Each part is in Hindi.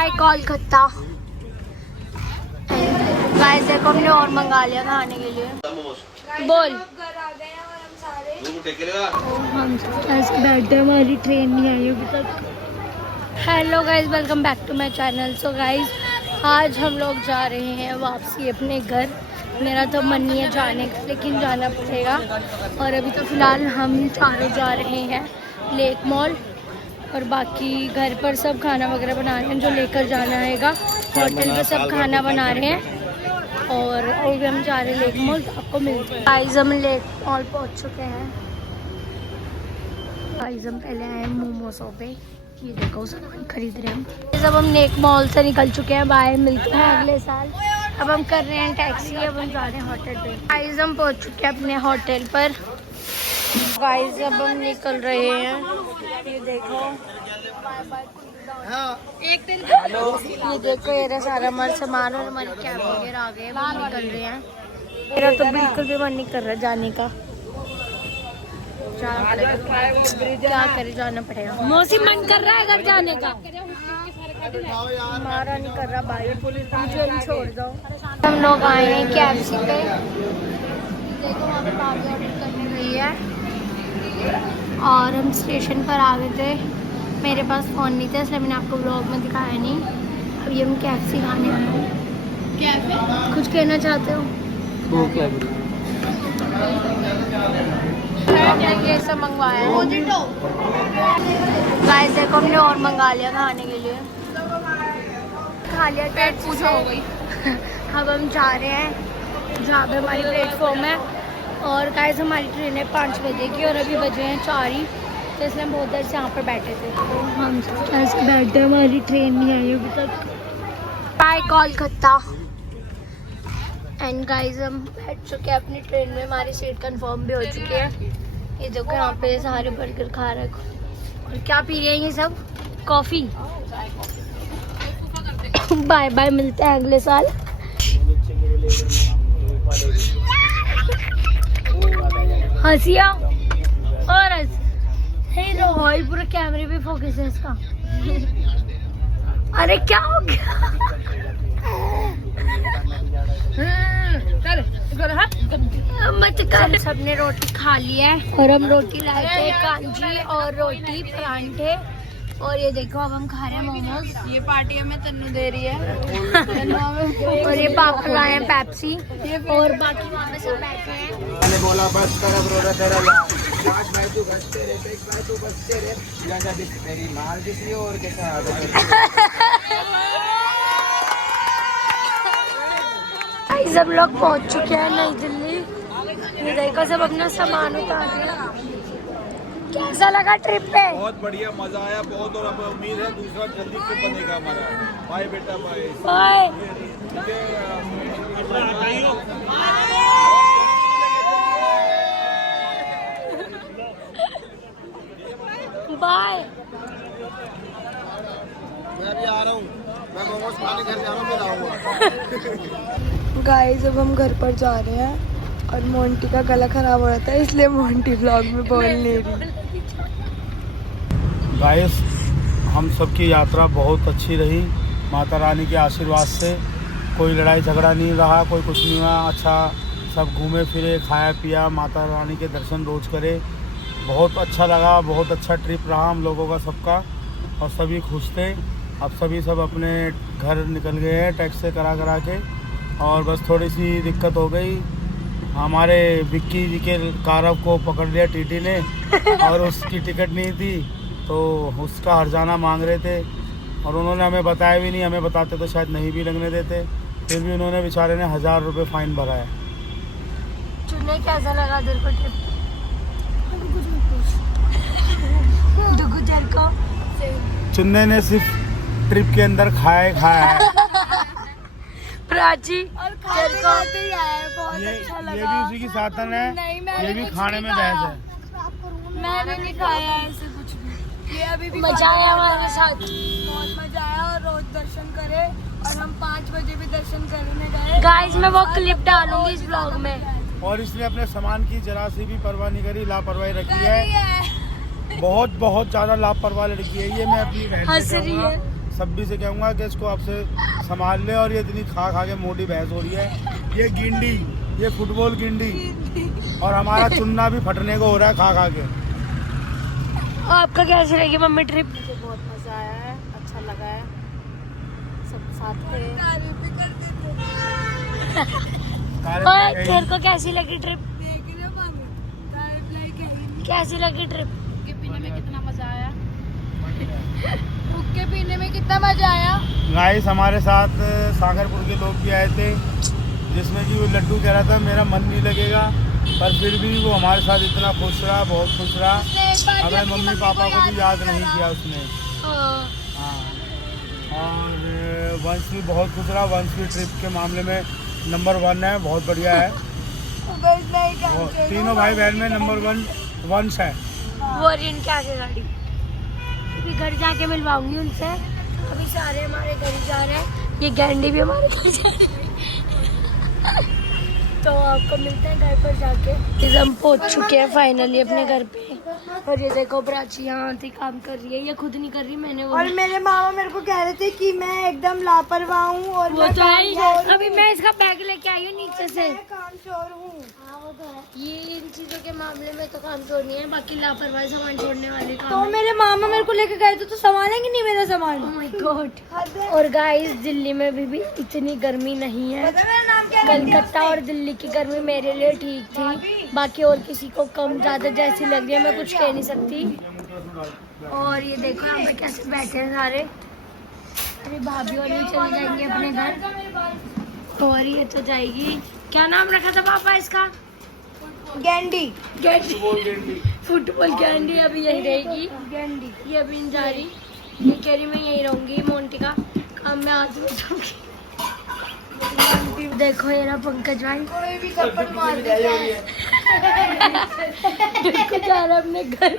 बाय कोलकाता। गाइस देखो हमने और मंगा लिया खाने के लिए। बोल हम बैठे, हमारी ट्रेन नहीं आई अभी तक। Hello guys, welcome back to my channel. So guys आज हम लोग जा रहे हैं वापसी अपने घर। मेरा तो मन नहीं है जाने का, लेकिन जाना पड़ेगा। और अभी तो फ़िलहाल हम चारों जा रहे हैं लेक मॉल, और बाकी घर पर सब खाना वगैरह बना रहे हैं जो लेकर जाना हैगा। होटल पे सब खाना बना रहे हैं और अभी हम जा रहे हैं लेक मॉल, तो आपको मिलते हैं। गाइस हम लेक मॉल पहुंच चुके हैं। गाइस हम पहले आए हैं मोमोसों पे, ये देखो सामान खरीद रहे हैं। जब हम लेक मॉल से निकल चुके हैं, बाय मिलते हैं अगले साल। अब हम कर रहे हैं टैक्सी, अब हम जा रहे हैं होटल पे। गाइस हम पहुंच चुके हैं अपने होटल पर। गाइस अब हम निकल रहे हैं, ये देखो एक दिन ये देखो ये रहा सारा हमारा सामान और हमारी कैब वगैरह आ गए, हम निकल रहे हैं। मेरा तो बिल्कुल भी मन नहीं कर रहा जाने का, जाना पड़ेगा, क्या करे जाना पड़ेगा। मौसम मन कर रहा है घर जाने का, हमारा नहीं कर रहा भाई, मुझे छोड़ दो। हम लोग आए हैं KFC पे, देखो वहाँ पे पार्टी ऑर्डर करनी रही है और हम स्टेशन पर आ गए थे। मेरे पास फ़ोन नहीं था इसलिए मैंने आपको व्लॉग में दिखाया नहीं। अब ये हम KFC खाने आए हैं। कुछ कहना चाहते हो? हमने ये सब मंगवाया है। गाइस देखो हमने और मंगा लिया खाने के लिए, खा लिया, पेट पूजा हो गई। अब हम जा रहे हैं जहाँ पे हमारी प्लेटफॉर्म है। और गाइस हमारी ट्रेन है 5 बजे की और अभी बजे हैं 4 ही, तो इसलिए हम बहुत देर से यहाँ पर बैठे थे। हम ऐसे बैठे, हमारी ट्रेन नहीं आई अभी तक। बाय कोलकाता। एंड गाइस हम बैठ चुके हैं अपनी ट्रेन में, हमारी सीट कंफर्म भी हो चुकी है। ये देखो यहाँ पे सारे बर्गर खा रहे हैं। और क्या पी रहे हैं ये सब? कॉफ़ी। बाय बाय, मिलते हैं अगले साल। हंसिया और रोहल पूरा कैमरे पे फोकस है इसका। अरे क्या हो गया? मत कर। सबने रोटी खा ली है और हम रोटी लाए थे कांजी और रोटी परांठे, और ये देखो अब हम खा रहे हैं मोमोज। ये पार्टी हमें तन्नू दे रही है। और ये पापा लाए हैं पेप्सी, और बाकी वहाँ पे सब बैठे हैं। मैंने बोला बस कर ब्रोड़ा तेरा मेरी मार किसी और के साथ। सब लोग पहुँच चुके हैं नई दिल्ली। ये देखो सब अपना सामान उतार रहे हैं। कैसा लगा ट्रिप पे? बहुत बढ़िया, मजा आया बहुत, और अब उम्मीद है दूसरा जल्दी ट्रिप बनेगा हमारा। बाय बेटा, बाय बाय। बाय। मैं भी आ रहा हूँ, मैं मोमोज खाने घर जा रहा हूँ, फिर आऊँगा। गाइस अब हम घर पर जा रहे हैं और मोंटी का गला खराब हो रहा था, इसलिए मोंटी व्लॉग में बोल नहीं रही। गाइस हम सबकी यात्रा बहुत अच्छी रही, माता रानी के आशीर्वाद से। कोई लड़ाई झगड़ा नहीं रहा, कोई कुछ नहीं हुआ। अच्छा सब घूमे फिरे, खाया पिया, माता रानी के दर्शन रोज करे। बहुत अच्छा लगा, बहुत अच्छा ट्रिप रहा हम लोगों का सबका, और सभी खुश थे। अब सभी सब अपने घर निकल गए हैं टैक्सी करा के, और बस थोड़ी सी दिक्कत हो गई। हमारे विक्की जी के कारव को पकड़ लिया टीटी ने, और उसकी टिकट नहीं थी तो उसका हर्जाना मांग रहे थे, और उन्होंने हमें बताया भी नहीं। हमें बताते तो शायद नहीं भी लगने देते, फिर भी उन्होंने बेचारे ने 1000 रुपये फाइन भरा है। चुने कैसा लगा तेरे को ट्रिप? चुन्ने ने सिर्फ ट्रिप के अंदर खाया है। प्राची और खाते खाते ही आया है, बहुत ये अच्छा लगा। ये भी उसी की साथन है। नहीं, मैंने ये भी कुछ खाने नहीं में बहस खाया। है। मैंने नहीं खाया ऐसे कुछ भी। ये अभी भी मजा आया हमारे साथ। बहुत मजा आया, और रोज दर्शन करे, और हम 5 बजे भी दर्शन करने गए। गाइस मैं वो क्लिप डालूंगी इस ब्लॉग में। और इसने अपने सामान की जरा सी भी परवाह नहीं करी, लापरवाही रखी है। बहुत बहुत ज्यादा लापरवाह लड़की है ये। मैं अपनी बहन से हंस रही कहूँगा, है। सभी से कहूँगा कि इसको आपसे संभाल ले। और ये इतनी खा खा के मोटी भैंस हो रही है, ये गिंडी, ये फुटबॉल गिंडी, और हमारा चुन्ना भी फटने को हो रहा है खा खा के। आपका कैसी लगी मम्मी ट्रिप? मुझे बहुत मजा आया है, अच्छा लगा है, सब साथ थे। और तेरे को कैसी लगी ट्रिप? कैसी लगी ट्रिप? पीने में कितना मजा आया, हुक्के पीने में कितना मजा आया। गाइस हमारे साथ सागरपुर के लोग भी आए थे, जिसमें कि वो लड्डू कह रहा था मेरा मन नहीं लगेगा, पर फिर भी वो हमारे साथ इतना खुश रहा, बहुत खुश रहा। हमें मम्मी पापा को भी याद नहीं किया उसने। हाँ, और वंश भी बहुत खुश रहा। वंश भी ट्रिप के मामले में नंबर 1 है, बहुत बढ़िया है। तीनों भाई बहन में नंबर 1 वंश है। वो इनके आगे गाड़ी, अभी घर जाके मिलवाऊंगी उनसे। अभी सारे हमारे घर ही जा रहे हैं, ये गैंडी भी हमारे घर जा रहे हैं। तो आपको मिलते हैं घर पर जाके। हम पहुंच चुके हैं फाइनली अपने घर पे। और ये देखो प्राची यहाँ आती काम कर रही है, ये खुद नहीं कर रही, मैंने वो। और मेरे मामा मेरे को कह रहे थे कि मैं एकदम लापरवाह हूँ और वो तो है। अभी मैं इसका बैग लेके आई हूँ नीचे से। कामचोर हूँ। ये इन चीजों के मामले में तो काम छोड़नी है, बाकी लापरवाही सामान छोड़ने वाले काम तो मेरे मामा मेरे को लेके गए तो संभालेंगे नहीं मेरा सामान। Oh my God। और गाइस दिल्ली में भी इतनी गर्मी नहीं है। कलकत्ता और दिल्ली की गर्मी मेरे लिए ठीक थी, बाकी और किसी को कम ज्यादा जैसी लग रही है, मैं कुछ कह नहीं सकती। और ये देखो यहाँ पे कैसे बैठे हैं सारे। अरे भाभी और ये चले जाएंगे अपने घर, और ये तो जाएगी। क्या नाम रखा था पापा इसका? गैंडी। गैंडी, फुटबॉल गैंडी अभी यही रहेगी। गैंडी ये अभी नहीं जा रही, ये कह रही मैं यही रहूंगी, मोंटी का काम में आज बैठूंगी। देखो ये ना पंकज भाई कोई भी थप्पड़ मार दे जा रहा अपने घर।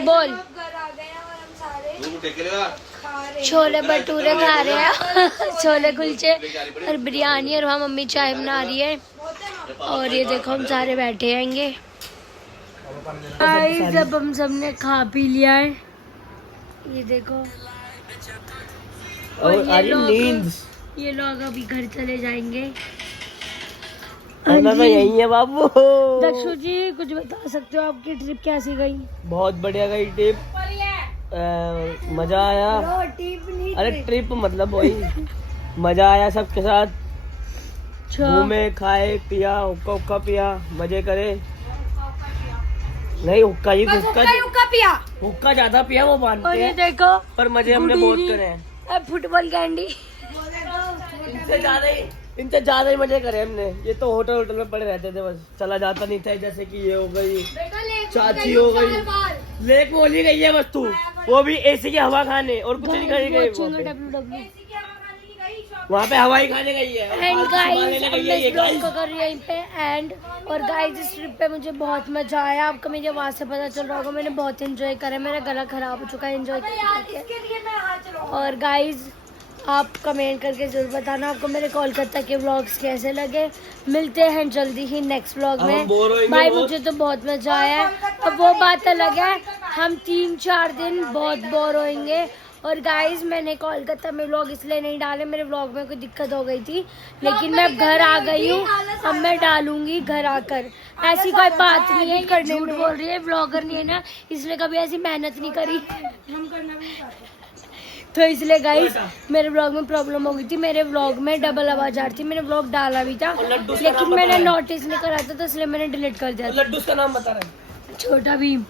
बोल। घर आ गए हैं और हम सारे खा रहे हैं। छोले भटूरे खा रहे हैं, छोले कुलचे और बिरयानी, और वहाँ मम्मी चाय बना रही है। और ये देखो हम सारे बैठे हैंगे। जब हम सबने खा पी लिया है, ये देखो। और ये लोग अभी घर चले जाएंगे। यही है बाबू। दक्षु जी कुछ बता सकते हो, आपकी ट्रिप कैसी गई? बहुत बढ़िया गई ट्रिप, मजा आया। अरे ट्रिप मतलब वही मजा आया, सबके साथ घूमे, खाए, पिया, हुक्का पिया, मजे करे। नहीं हुक्का पिया, हुक्का ज्यादा पिया वो मानते और ये हैं, देखो पर मजे हमने बहुत करे हैं। फुटबॉल कैंडी इनसे ज्यादा ही मजे करे हमने। ये तो होटल में पड़े रहते थे, बस चला जाता नहीं था। जैसे कि ये हो गई, चाची हो गई, लेक में होली गई है बस तू, वो भी एसी की हवा खाने, और कुछ नहीं खाने गई। वहाँ पे हवाई खाने गई है। एंड गाइस मैं ब्लॉग को कर रही है यहीं पे एंड। और गाइस इस ट्रिप पे मुझे बहुत मजा आया, आपको मेरी आवाज से पता चल रहा होगा, मैंने बहुत एंजॉय करा। मेरा गला खराब हो चुका है एंजॉय करके। और गाइस आप कमेंट करके जरूर बताना आपको मेरे कोलकाता के व्लॉग्स कैसे लगे। मिलते हैं जल्दी ही नेक्स्ट व्लॉग में। भाई मुझे तो बहुत मजा आया। अब वो बात अलग है, हम 3-4 दिन बहुत बोर होंगे। और गाइस मैंने कोलकाता में व्लॉग इसलिए नहीं डाले, मेरे व्लॉग में कोई दिक्कत हो गई थी, लेकिन मैं अब घर आ गई हूँ, अब मैं डालूंगी घर आकर। ऐसी कोई बात नहीं है, ये झूठ बोल रही है, व्लॉगर नहीं है ना, इसलिए कभी ऐसी मेहनत नहीं करी। हम करना भी तो इसलिए गाइस मेरे व्लॉग में प्रॉब्लम हो गई थी, मेरे व्लॉग में डबल आवाज आ रही थी। मैंने व्लॉग डाला भी था, लेकिन मैंने नोटिस नहीं करा था, तो इसलिए मैंने डिलीट कर दिया। लड्डू का नाम बता रहे? छोटा भीम।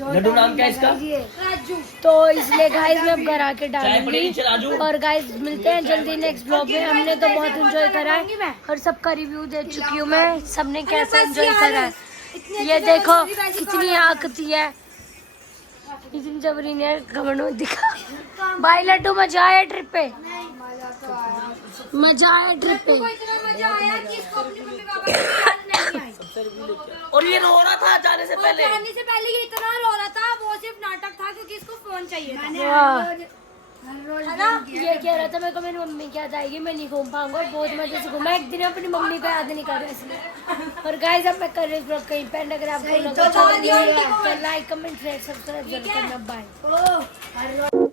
लड्डू नाम क्या है इसका? राजू। तो इसलिए गाइस मैं अब घर आके डालूंगी। और गाइस मिलते हैं जल्दी नेक्स्ट ब्लॉग में। हमने तो बहुत एंजॉय करा है और सबका रिव्यू दे चुकी हूँ मैं, सबने कैसे एंजॉय करा है। ये देखो कितनी आकती है, इतनी जबरी ने घमंड दिखा। भाई लड्डू मजा आया ट्रिप पे, मजा आया ट्रिप पे। और ये रो रहा था जाने से पहले ये इतना रो रहा था, वो सिर्फ नाटक था क्योंकि इसको फोन चाहिए था। है ना, ये कह रहा था मेरे को मेरी मम्मी की याद आएगी, मैं नहीं घूम पाऊंगा, और बहुत मजे से घूमा। एक दिन अपनी मम्मी को याद नहीं कर रहा इसलिए। और गाइस अब मैं कर रही ब्लॉग कहीं पे, अगर आपको लगा तो लाइक कमेंट शेयर सब्सक्राइब जरूर करना। बाय।